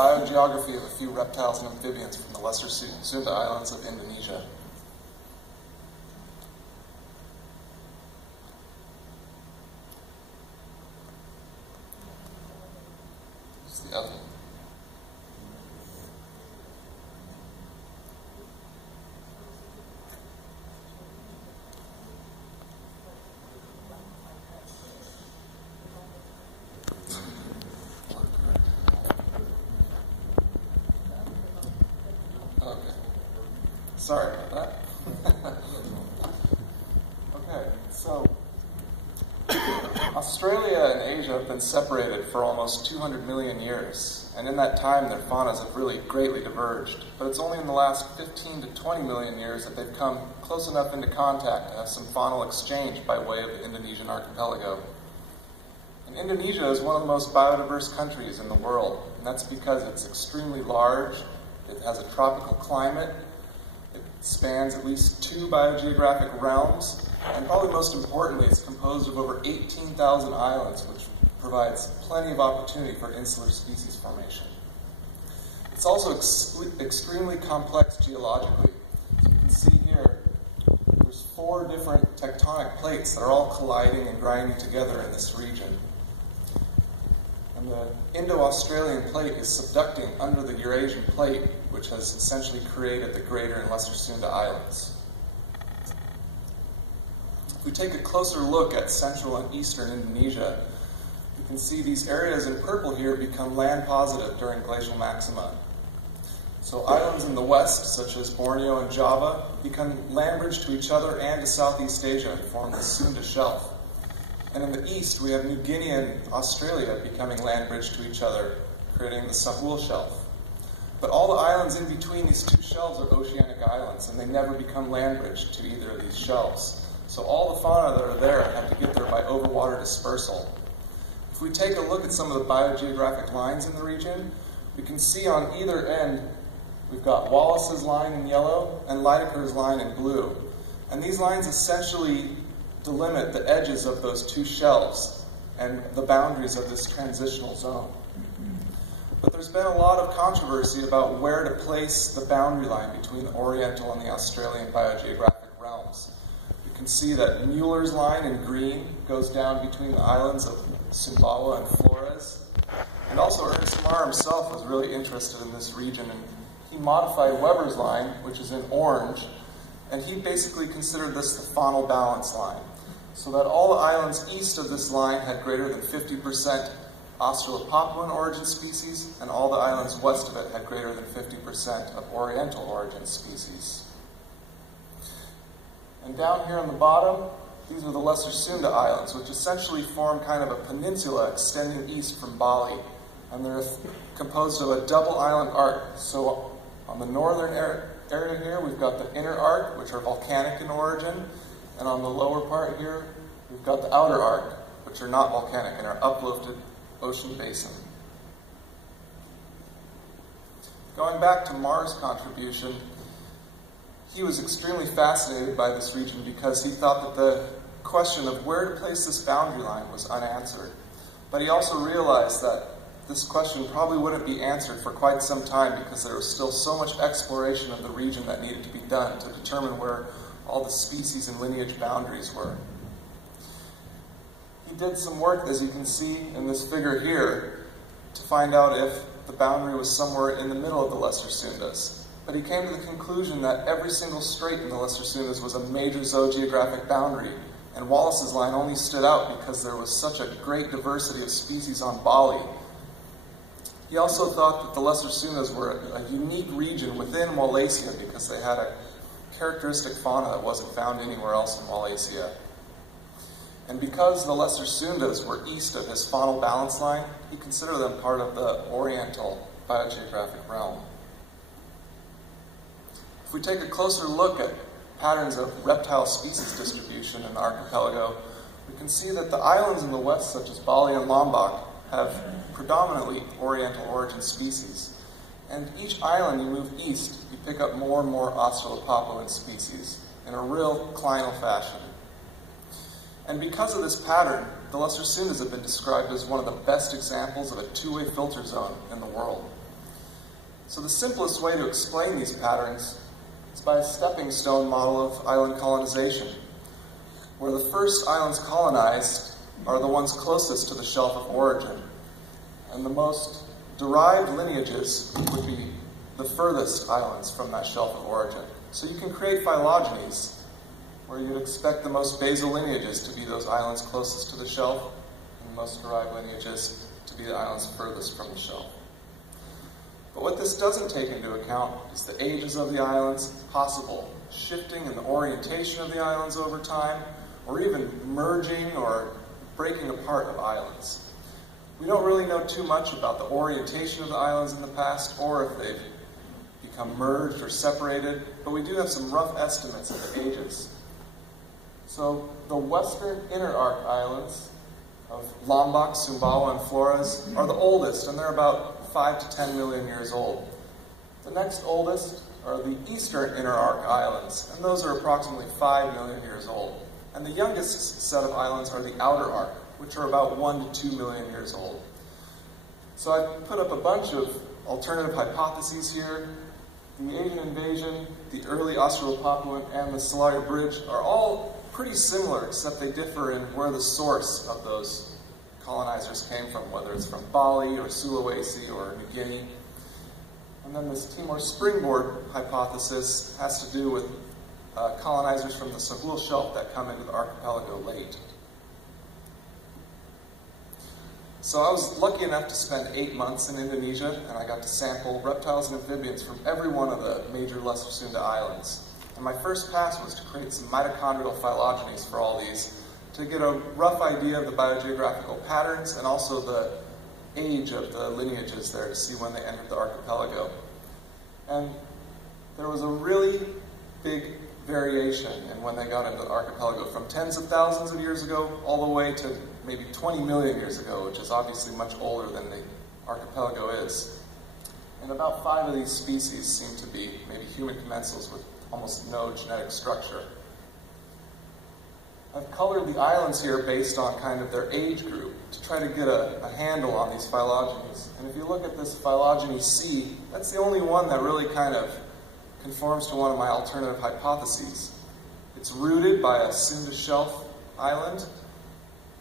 biogeography of a few reptiles and amphibians from the Lesser Sunda Islands of Indonesia. Here's the oven. Sorry about that. Okay, so Australia and Asia have been separated for almost 200 million years, and in that time their faunas have really greatly diverged. But it's only in the last 15 to 20 million years that they've come close enough into contact to have some faunal exchange by way of the Indonesian archipelago. And Indonesia is one of the most biodiverse countries in the world, and that's because it's extremely large, it has a tropical climate, it spans at least 2 biogeographic realms, and probably most importantly, it's composed of over 18,000 islands, which provides plenty of opportunity for insular species formation. It's also extremely complex geologically. As you can see here, there's 4 different tectonic plates that are all colliding and grinding together in this region. And the Indo-Australian plate is subducting under the Eurasian plate, which has essentially created the Greater and Lesser Sunda Islands. If we take a closer look at central and eastern Indonesia, you can see these areas in purple here become land positive during glacial maxima. So islands in the west, such as Borneo and Java, become land bridged to each other and to Southeast Asia and form the Sunda Shelf. And in the east, we have New Guinea and Australia becoming land bridged to each other, creating the Sahul Shelf. But all the islands in between these 2 shelves are oceanic islands, and they never become land bridged to either of these shelves. So all the fauna that are there have to get there by overwater dispersal. If we take a look at some of the biogeographic lines in the region, we can see on either end, we've got Wallace's line in yellow and Lydeker's line in blue. And these lines essentially delimit the edges of those 2 shelves and the boundaries of this transitional zone. But there's been a lot of controversy about where to place the boundary line between the Oriental and the Australian biogeographic realms. You can see that Mueller's line in green goes down between the islands of Sumbawa and Flores. And also Ernest Mayr himself was really interested in this region, and he modified Weber's line, which is in orange, and he basically considered this the faunal balance line, so that all the islands east of this line had greater than 50% Australopapuan origin species, and all the islands west of it had greater than 50% of Oriental origin species. And down here on the bottom, these are the Lesser Sunda Islands, which essentially form kind of a peninsula extending east from Bali. And they're composed of a double island arc. So on the northern area here, we've got the inner arc, which are volcanic in origin. And on the lower part here, we've got the outer arc, which are not volcanic and are uplifted ocean basin. Going back to Mayr's contribution, he was extremely fascinated by this region because he thought that the question of where to place this boundary line was unanswered. But he also realized that this question probably wouldn't be answered for quite some time because there was still so much exploration of the region that needed to be done to determine where all the species and lineage boundaries were. He did some work, as you can see in this figure here, to find out if the boundary was somewhere in the middle of the Lesser Sundas. But he came to the conclusion that every single strait in the Lesser Sundas was a major zoogeographic boundary, and Wallace's line only stood out because there was such a great diversity of species on Bali. He also thought that the Lesser Sundas were a unique region within Wallacea because they had a characteristic fauna that wasn't found anywhere else in Wallacea. And because the Lesser Sundas were east of his faunal balance line, he considered them part of the Oriental biogeographic realm. If we take a closer look at patterns of reptile species distribution in the archipelago, we can see that the islands in the west, such as Bali and Lombok, have predominantly Oriental origin species. And each island you move east, you pick up more and more Australopapuan species in a real clinal fashion. And because of this pattern, the Lesser Sundas have been described as one of the best examples of a two-way filter zone in the world. So the simplest way to explain these patterns is by a stepping stone model of island colonization, where the first islands colonized are the ones closest to the shelf of origin, and the most derived lineages would be the furthest islands from that shelf of origin. So you can create phylogenies where you'd expect the most basal lineages to be those islands closest to the shelf, and the most derived lineages to be the islands furthest from the shelf. But what this doesn't take into account is the ages of the islands, possible shifting in the orientation of the islands over time, or even merging or breaking apart of islands. We don't really know too much about the orientation of the islands in the past, or if they've become merged or separated, but we do have some rough estimates of the ages. So the western inner arc islands of Lombok, Sumbawa, and Flores are the oldest, and they're about 5 to 10 million years old. The next oldest are the eastern inner arc islands, and those are approximately 5 million years old. And the youngest set of islands are the outer arc, which are about 1 to 2 million years old. So I've put up a bunch of alternative hypotheses here. The Asian invasion, the early Australopapuan, and the Solari Bridge are all pretty similar, except they differ in where the source of those colonizers came from, whether it's from Bali or Sulawesi or New Guinea. And then this Timor springboard hypothesis has to do with colonizers from the Sahul Shelf that come into the archipelago late. So I was lucky enough to spend 8 months in Indonesia, and I got to sample reptiles and amphibians from every one of the major Lesser Sunda islands. And my first pass was to create some mitochondrial phylogenies for all these, to get a rough idea of the biogeographical patterns and also the age of the lineages there to see when they entered the archipelago. And there was a really big variation in when they got into the archipelago, from tens of thousands of years ago all the way to maybe 20 million years ago, which is obviously much older than the archipelago is. And about 5 of these species seem to be maybe human commensals with almost no genetic structure. I've colored the islands here based on kind of their age group to try to get a handle on these phylogenies. And if you look at this phylogeny C, that's the only one that really kind of conforms to one of my alternative hypotheses. It's rooted by a Sunda Shelf island,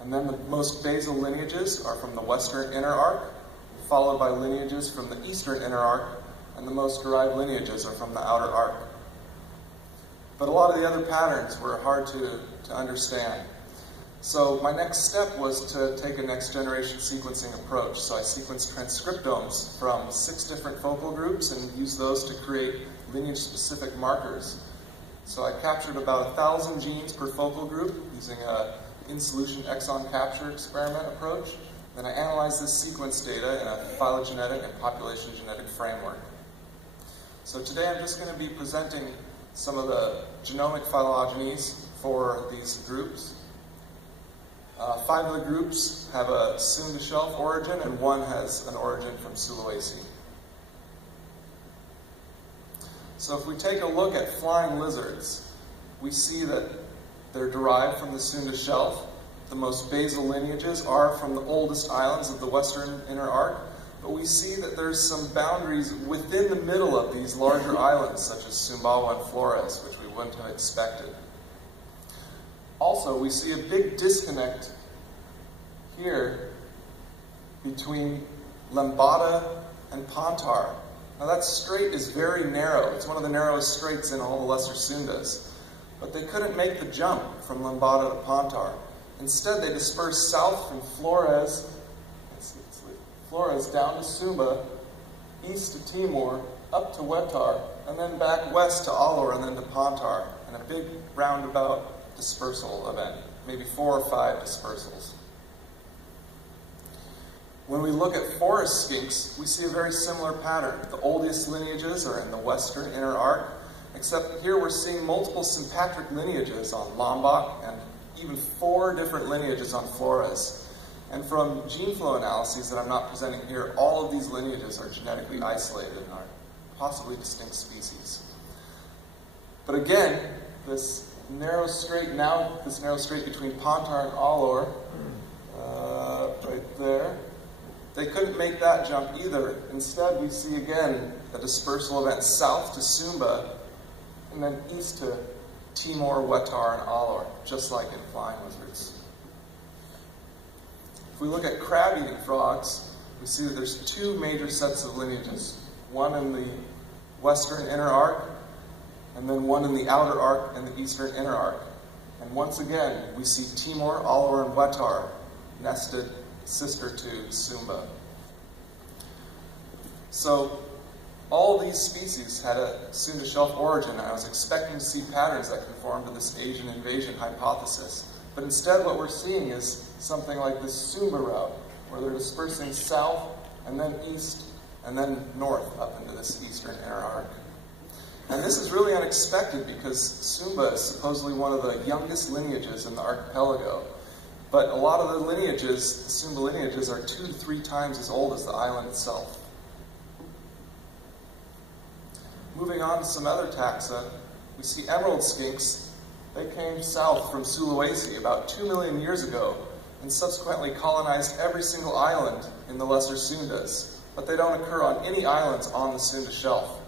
and then the most basal lineages are from the western inner arc, followed by lineages from the eastern inner arc, and the most derived lineages are from the outer arc. But a lot of the other patterns were hard to understand. So my next step was to take a next generation sequencing approach. So I sequenced transcriptomes from 6 different focal groups and used those to create lineage-specific markers. So I captured about 1,000 genes per focal group using a in-solution exon capture experiment approach. Then I analyzed this sequence data in a phylogenetic and population genetic framework. So today I'm just going to be presenting some of the genomic phylogenies for these groups. 5 of the groups have a Sunda Shelf origin, and 1 has an origin from Sulawesi. So if we take a look at flying lizards, we see that they're derived from the Sunda Shelf. The most basal lineages are from the oldest islands of the western inner arc, but we see that there's some boundaries within the middle of these larger islands, such as Sumbawa and Flores, which we wouldn't have expected. Also, we see a big disconnect here between Lambada and Pontar. Now that strait is very narrow. It's one of the narrowest straits in all the Lesser Sundas. But they couldn't make the jump from Lambada to Pontar. Instead, they dispersed south from Flores down to Sumba, east to Timor, up to Wetar, and then back west to Alor and then to Pontar, in a big roundabout dispersal event, maybe 4 or 5 dispersals. When we look at forest skinks, we see a very similar pattern. The oldest lineages are in the western inner arc, except here we're seeing multiple sympatric lineages on Lombok and even 4 different lineages on Flores. And from gene flow analyses that I'm not presenting here, all of these lineages are genetically isolated and are possibly distinct species. But again, this narrow strait between Pontar and Alor, right there, they couldn't make that jump either. Instead, we see again a dispersal event south to Sunda, and then east to Timor, Wetar, and Alor, just like in flying lizards. If we look at crab-eating frogs, we see that there's two major sets of lineages, one in the western inner arc, and then one in the outer arc and the eastern inner arc. And once again, we see Timor, Alor, and Wetar nested sister to Sunda. So all these species had a Sunda shelf origin, and I was expecting to see patterns that conform to this Asian invasion hypothesis. But instead what we're seeing is something like this Sunda route, where they're dispersing south and then east and then north up into this eastern inner arc. And this is really unexpected because Sunda is supposedly one of the youngest lineages in the archipelago. But a lot of the lineages, the Sunda lineages, are 2 to 3 times as old as the island itself. Moving on to some other taxa, we see emerald skinks. They came south from Sulawesi about 2 million years ago and subsequently colonized every single island in the Lesser Sundas, but they don't occur on any islands on the Sunda shelf.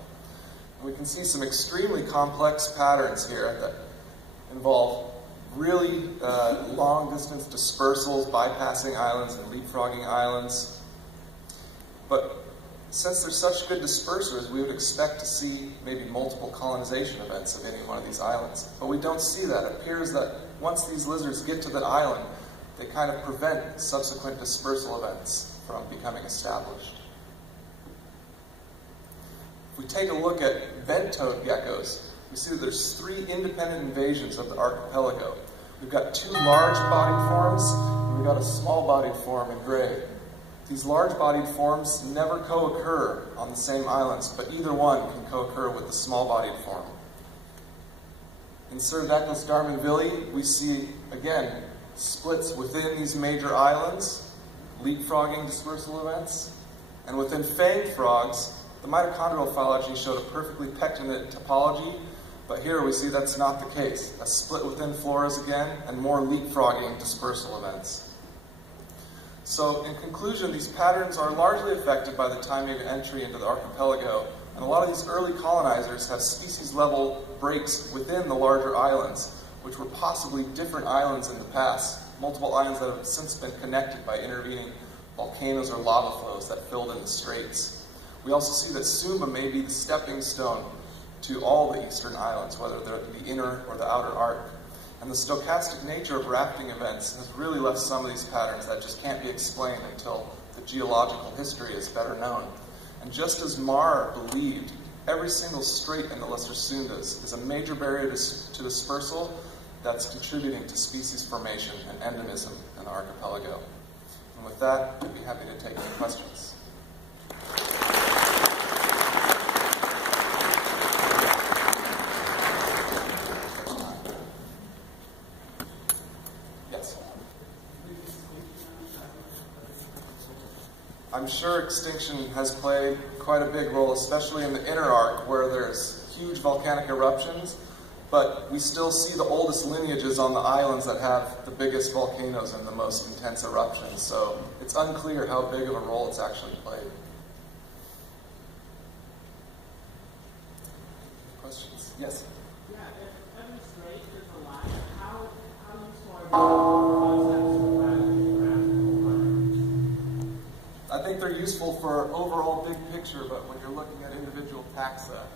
And we can see some extremely complex patterns here that involve really long-distance dispersals, bypassing islands and leapfrogging islands. But since they're such good dispersers, we would expect to see maybe multiple colonization events of any one of these islands. But we don't see that. It appears that once these lizards get to that island, they kind of prevent subsequent dispersal events from becoming established. If we take a look at bed-toed geckos, we see that there's 3 independent invasions of the archipelago. We've got 2 large-bodied forms, and we've got a small-bodied form in gray. These large-bodied forms never co-occur on the same islands, but either one can co-occur with the small-bodied form. In Cerdaclys darmanvillei, we see, again, splits within these major islands, leapfrogging dispersal events, and within fanged frogs, the mitochondrial phylogeny showed a perfectly pectinate topology, but here we see that's not the case. A split within floras again, and more leapfrogging dispersal events. So in conclusion, these patterns are largely affected by the timing of entry into the archipelago, and a lot of these early colonizers have species-level breaks within the larger islands, which were possibly different islands in the past, multiple islands that have since been connected by intervening volcanoes or lava flows that filled in the straits. We also see that Sunda may be the stepping stone to all the eastern islands, whether they're the inner or the outer arc. And the stochastic nature of rafting events has really left some of these patterns that just can't be explained until the geological history is better known. And just as Mayr believed, every single strait in the Lesser Sundas is a major barrier to dispersal that's contributing to species formation and endemism in the archipelago. And with that, I'd be happy to take any questions. I'm sure extinction has played quite a big role, especially in the inner arc where there's huge volcanic eruptions, but we still see the oldest lineages on the islands that have the biggest volcanoes and the most intense eruptions, so it's unclear how big of a role it's actually played. Questions? Yes? Yeah, if every strait is a line, how useful are these concepts of I think they're useful for overall big picture, but when you're looking at individual taxa,